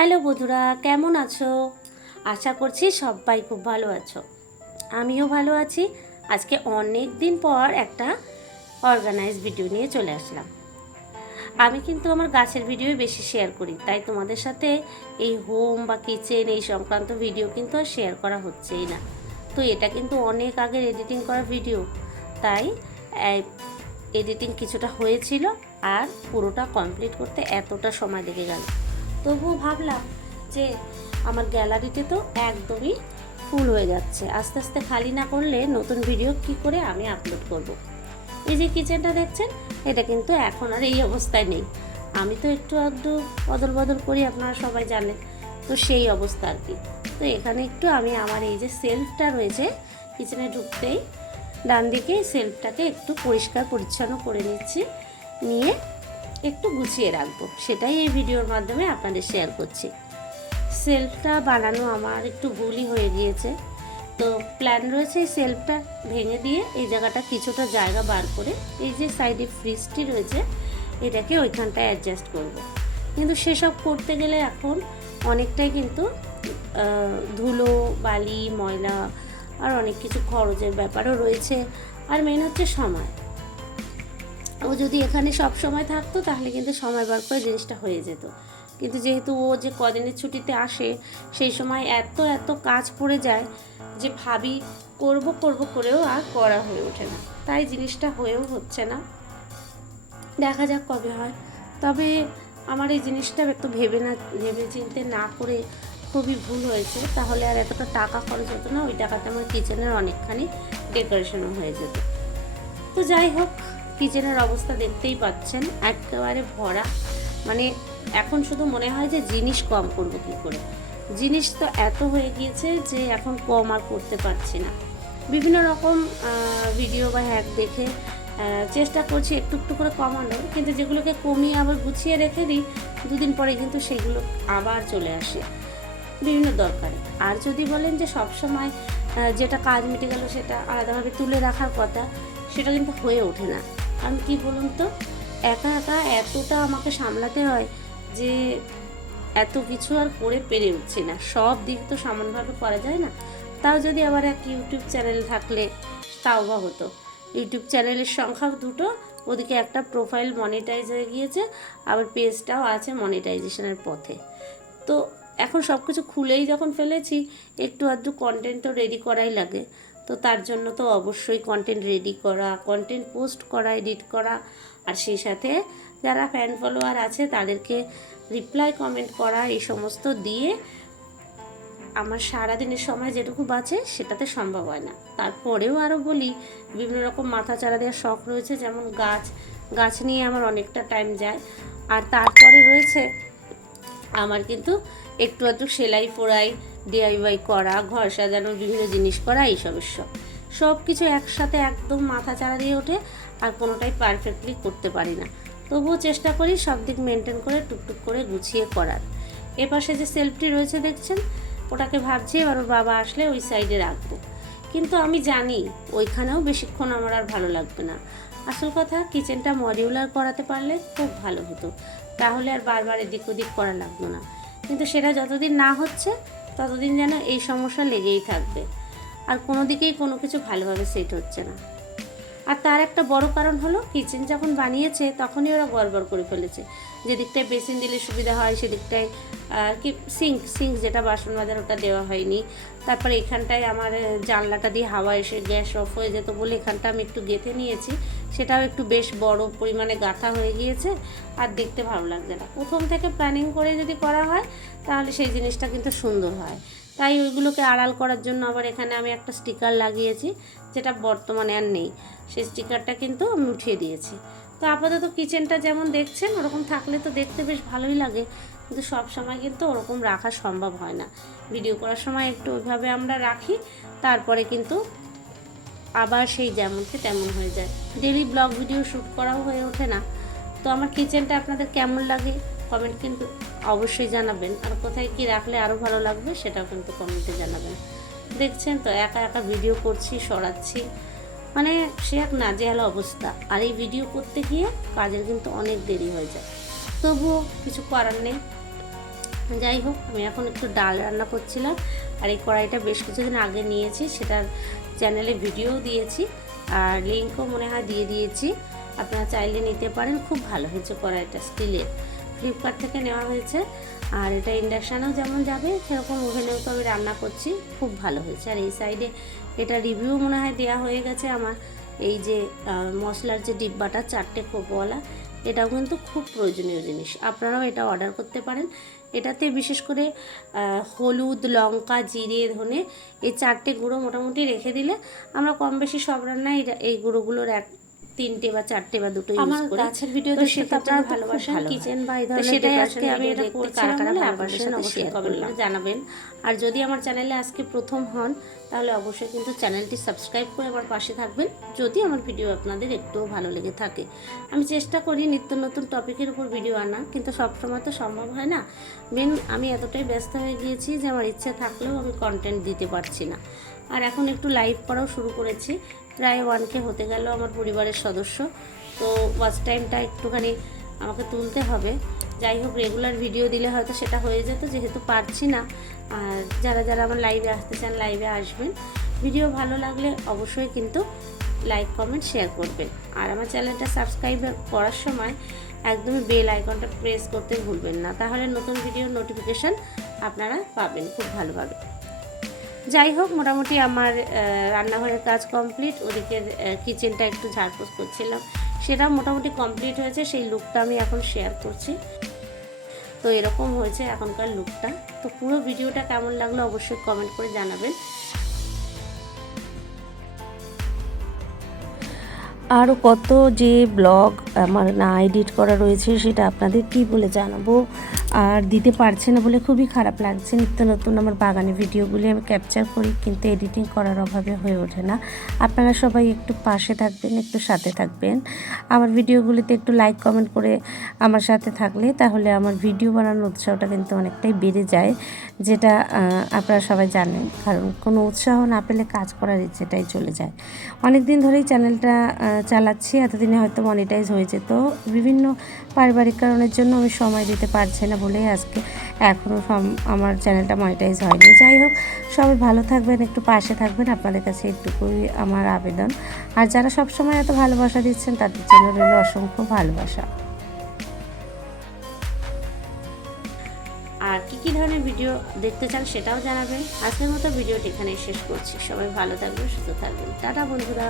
Hello বন্ধুরা, কেমন আছো? আশা করছি সবাই খুব ভালো আছো। আমিও ভালো আছি। আজকে অনেক দিন পর একটা অর্গানাইজ ভিডিও নিয়ে চলে আসলাম। আমি কিন্তু আমার গাছের ভিডিও বেশি শেয়ার করি, তাই তোমাদের সাথে এই হোম বা কিচেন এই সংক্রান্ত ভিডিও কিন্তু আর শেয়ার করা হচ্ছেই না। তো এটা কিন্তু অনেক আগের এডিটিং করা ভিডিও তাই এডিটিং কিছুটা হয়েছিল আর পুরোটা কমপ্লিট করতে এতটা সময় লেগে গেল। তবুও ভাবলাম যে আমার গ্যালারিতে তো একদমই ফুল হয়ে যাচ্ছে। আস্তে আস্তে খালি না করলে নতুন ভিডিও কি করে আমি আপলোড করব। এই যে কিচেনটা দেখছেন, এটা কিন্তু এখন আর এই অবস্থায় নেই। আমি তো একটু একটু বদল বদল করি, আপনারা সবাই জানেন। তো সেই অবস্থা আর কি। তো এখানে একটু আমি আমার এই যে সেলফটা রয়েছে কিচেনে ঢুকতেই ডান দিকে সেলফটাকে একটু পরিষ্কার পরিচ্ছন্ন করে নিচ্ছি। নিয়ে একটু গুছিয়ে রাখব। সেটাই এই ভিডিওর মাধ্যমে আপনাদের শেয়ার করছি। সেলফটা বানানো আমার একটু ভুলই হয়ে গিয়েছে। তো প্ল্যান রয়েছে এই সেলফটা ভেঙে দিয়ে এই জায়গাটা কিছুটা জায়গা বার করে এই যে সাইডে ফ্রিজটি রয়েছে, এটাকে ওইখানটায় অ্যাডজাস্ট করব। কিন্তু সেসব করতে গেলে এখন অনেকটাই কিন্তু ধুলো, বালি, ময়লা আর অনেক কিছু খরচের ব্যাপারও রয়েছে। আর মেন হচ্ছে সময়। ও যদি এখানে সব সময় থাকতো, তাহলে কিন্তু সময় বার করে জিনিসটা হয়ে যেত। কিন্তু যেহেতু ও যে কদিনের ছুটিতে আসে, সেই সময় এত এত কাজ পড়ে যায় যে ভাবি করব করব করেও আর করা হয়ে ওঠে না। তাই জিনিসটা হয়েও হচ্ছে না। দেখা যাক কবে হয়। তবে আমার এই জিনিসটা একটু ভেবে না, ভেবে চিনতে না করে খুবই ভুল হয়েছে। তাহলে আর এতটা টাকা খরচ হতো না, ওই টাকাতে আমার কিচেনের অনেকখানি ডেকোরেশনও হয়ে যেত। তো যাই হোক কিচেনের অবস্থা দেখতেই পাচ্ছেন, একেবারে ভরা। মানে এখন শুধু মনে হয় যে জিনিস কম করব কি করে। জিনিস তো এত হয়ে গিয়েছে যে এখন কম আর করতে পারছি না। বিভিন্ন রকম ভিডিও বা হ্যাক দেখে চেষ্টা করছি একটু একটু করে কমানোর, কিন্তু যেগুলোকে কমিয়ে আবার গুছিয়ে রেখে দিই, দুদিন পরে কিন্তু সেগুলো আবার চলে আসে। বিভিন্ন দরকারে। আর যদি বলেন যে সব সময় যেটা কাজ মিটে গেল সেটা আলাদাভাবে তুলে রাখার কথা, সেটা কিন্তু হয়ে ওঠে না। কারণ কি বলুন তো, একা একা এতটা আমাকে সামলাতে হয় যে এত কিছু আর করে পেরে উঠছি না। সব দিক তো সমানভাবে করা যায় না। তাও যদি আবার এক ইউটিউব চ্যানেল থাকলে, তাও বা হতো। ইউটিউব চ্যানেলের সংখ্যা দুটো, ওদিকে একটা প্রোফাইল মনিটাইজ হয়ে গিয়েছে, আবার পেজটাও আছে মনিটাইজেশনের পথে। তো এখন সব কিছু খুলেই যখন ফেলেছি, একটু আধটু কন্টেন্ট তো রেডি করাই লাগে। তো তার জন্য তো অবশ্যই কন্টেন্ট রেডি করা কন্টেন্ট পোস্ট করা এডিট করা। আর সেই সাথে যারা ফ্যান ফলোয়ার আছে, তাদেরকে রিপ্লাই কমেন্ট করা, এই সমস্ত দিয়ে আমার সারাদিনের সময় যেটুকু বাঁচে, সেটাতে সম্ভব হয় না। তারপরেও আরও বলি, বিভিন্ন রকম মাথা চারা দেওয়ার শখ রয়েছে, যেমন গাছ গাছ নিয়ে আমার অনেকটা টাইম যায়। আর তারপরে রয়েছে, আমার কিন্তু একটু একটু সেলাই পোড়াই ডিআইওয়াই করা, ঘর সাজানোর বিভিন্ন জিনিস করা এইসবের শখ সব। কিছু একসাথে একদম মাথা চাড়া দিয়ে ওঠে আর কোনোটাই পারফেক্টলি করতে পারি না। তবুও চেষ্টা করি সব দিক মেনটেন করে, টুকটুক করে গুছিয়ে করার। এপাশে যে সেলফটি রয়েছে দেখছেন, ওটাকে ভাবছি এবার ওর বাবা আসলে ওই সাইডে রাখব। কিন্তু আমি জানি ওইখানেও বেশিক্ষণ আমার আর ভালো লাগবে না। আসল কথা কিচেনটা মডিউলার করাতে পারলে খুব ভালো হতো। তাহলে আর বারবার এদিক ওদিক করা লাগতো না। কিন্তু সেটা যতদিন না হচ্ছে, ততদিন যেন এই সমস্যা লেগেই থাকবে। আর কোনো দিকেই কোনো কিছু ভালোভাবে সেট হচ্ছে না। আর তার একটা বড় কারণ হলো কিচেন যখন বানিয়েছে, তখনই ওরা গড়বড় করে ফেলেছে। যেদিকটায় বেসিন দিলে সুবিধা হয় সেদিকটায় কি সিঙ্ক সিঙ্ক যেটা বাসন মাজার ওটা দেওয়া হয়নি। তারপরে এখানটায় আমার জানলাটা দিয়ে হাওয়া এসে, গ্যাস অফ হয়ে যেত বলে এখানটা আমি একটু গেঁথে নিয়েছি। সেটাও একটু বেশ বড় পরিমাণে গাঁথা হয়ে গিয়েছে আর দেখতে ভালো লাগছে না। প্রথম থেকে প্ল্যানিং করে যদি করা হয়, তাহলে সেই জিনিসটা কিন্তু সুন্দর হয়। তাই ওইগুলোকে আড়াল করার জন্য আবার এখানে আমি একটা স্টিকার লাগিয়েছি, যেটা বর্তমানে আর নেই। সেই স্টিকারটা কিন্তু আমি উঠিয়ে দিয়েছি। তো আপাতত কিচেনটা যেমন দেখছেন, ওরকম থাকলে তো দেখতে বেশ ভালোই লাগে। কিন্তু সব সময় কিন্তু ওরকম রাখা সম্ভব হয় না। ভিডিও করার সময় একটু ওইভাবে আমরা রাখি, তারপরে কিন্তু আবার সেই যেমনকে তেমন হয়ে যায়। ডেলি ব্লগ ভিডিও শ্যুট করাও হয়ে ওঠে না। তো আমার কিচেনটা আপনাদের কেমন লাগে কমেন্ট কিন্তু অবশ্যই জানাবেন। আর কোথায় কি রাখলে আরও ভালো লাগবে সেটাও কিন্তু কমেন্টে জানাবেন। দেখছেন তো একা একা ভিডিও করছি, সরাচ্ছি। মানে সে এক নাজেহাল অবস্থা। আর এই ভিডিও করতে গিয়ে কাজের কিন্তু অনেক দেরি হয়ে যায়। তবুও কিছু করার নেই। যাই হোক, আমি এখন একটু ডাল রান্না করছিলাম। আর এই কড়াইটা বেশ কিছুদিন আগে নিয়েছি, সেটার চ্যানেলে ভিডিও দিয়েছি, আর লিঙ্কও মনে হয় দিয়ে দিয়েছি। আপনারা চাইলে নিতে পারেন, খুব ভালো হয়েছে কড়াইটা স্টিলের ফ্লিপকার্ট থেকে নেওয়া হয়েছে, আর এটা ইন্ডাকশানেও যেমন যাবে, সেরকম ওভেনেও তো আমি রান্না করছি, খুব ভালো হয়েছে। আর এই সাইডে এটা রিভিউ মনে হয় দেওয়া হয়ে গেছে আমার। এই যে মশলার যে ডিব্বাটা, চারটে খোপওয়ালা, এটাও কিন্তু খুব প্রয়োজনীয় জিনিস। আপনারাও এটা অর্ডার করতে পারেন। এটাতে বিশেষ করে হলুদ, লঙ্কা, জিরে, ধনে, এই চারটে গুঁড়ো মোটামুটি রেখে দিলে আমরা কম বেশি সব রান্নায় এই গুঁড়োগুলোর এক তিনটে বা চারটে বা দুটো ইউজ আমার করি। গাছের ভিডিও তো সেটা আপনারা ভালোবাসেন। কিচেন বা এই ধরনের সেটাই আজকে আমি এটা কারা কারা শেয়ার share করলাম করলাম। জানাবেন। আর যদি আমার চ্যানেলে আজকে প্রথম হন তাহলে অবশ্যই কিন্তু চ্যানেলটি সাবস্ক্রাইব করে আমার পাশে থাকবেন। যদি আমার ভিডিও আপনাদের একটুও ভালো লেগে থাকে। আমি চেষ্টা করি নিত্য নতুন টপিকের উপর ভিডিও আনা কিন্তু সবসময় তো সম্ভব হয় না। মেন আমি এতটাই ব্যস্ত হয়ে গিয়েছি যে আমার ইচ্ছা থাকলেও আমি কন্টেন্ট দিতে পারছি না। আর এখন একটু লাইভ করাও শুরু করেছি। প্রায় ওয়ানকে হতে গেল আমার পরিবারের সদস্য। তো ওয়াচ টাইমটা একটুখানি আমাকে তুলতে হবে। যাই হোক রেগুলার ভিডিও দিলে হয়তো সেটা হয়ে যেত, যেহেতু পারছি না। আর যারা যারা আমার লাইভে আসতে চান লাইভে আসবেন। ভিডিও ভালো লাগলে অবশ্যই কিন্তু লাইক কমেন্ট শেয়ার করবেন। আর আমার চ্যানেলটা সাবস্ক্রাইব করার সময় একদমই বেল আইকনটা প্রেস করতে ভুলবেন না। তাহলে নতুন ভিডিওর নোটিফিকেশান আপনারা পাবেন খুব ভালোভাবে। যাই হোক, মোটামুটি আমার রান্নাঘরের কাজ কমপ্লিট ওদিকে কিচেনটা একটু ঝাড়পোছ করছিলাম। সেটা মোটামুটি কমপ্লিট হয়েছে, সেই লুকটা আমি এখন শেয়ার করছি। তো এরকম হয়েছে এখনকার লুকটা তো পুরো ভিডিওটা কেমন লাগল অবশ্যই কমেন্ট করে জানাবেন। আরও কত যে ব্লগ আমার না এডিট করা রয়েছে সেটা আপনাদের কি বলে জানাব? আর দিতে পারছে না বলে খুবই খারাপ লাগছে। নিত্য নতুন আমার বাগানে ভিডিওগুলি আমি ক্যাপচার করি, কিন্তু এডিটিং করার অভাবে হয়ে ওঠে না। আপনারা সবাই একটু পাশে থাকবেন, একটু সাথে থাকবেন। আমার ভিডিওগুলিতে একটু লাইক কমেন্ট করে আমার সাথে থাকলে তাহলে আমার ভিডিও বানানোর উৎসাহটা কিন্তু অনেকটাই বেড়ে যায়, যেটা আপনারা সবাই জানেন। কারণ কোনো উৎসাহ না পেলে কাজ করার ইচ্ছেটাই চলে যায়। অনেক দিন ধরেই চ্যানেলটা চালাচ্ছি, এতদিনে হয়তো মনিটাইজ হয়েছে। তো বিভিন্ন পারিবারিক কারণের জন্য আমি সময় দিতে পারছি না বলেই আজকে এখনও আমার চ্যানেলটা মনিটাইজ হয়নি। যাই হোক, সবাই ভালো থাকবেন, একটু পাশে থাকবেন, আপনাদের কাছে একটুকুই আমার আবেদন। আর যারা সবসময় এত ভালোবাসা দিচ্ছেন, তাদের জন্য রইল অসংখ্য ভালোবাসা। আর কী কী ধরনের ভিডিও দেখতে চান সেটাও জানাবেন। আজকের মতো ভিডিওটি এখানেই শেষ করছি। সবাই ভালো থাকবেন, সুস্থ থাকবেন। টাটা বন্ধুরা।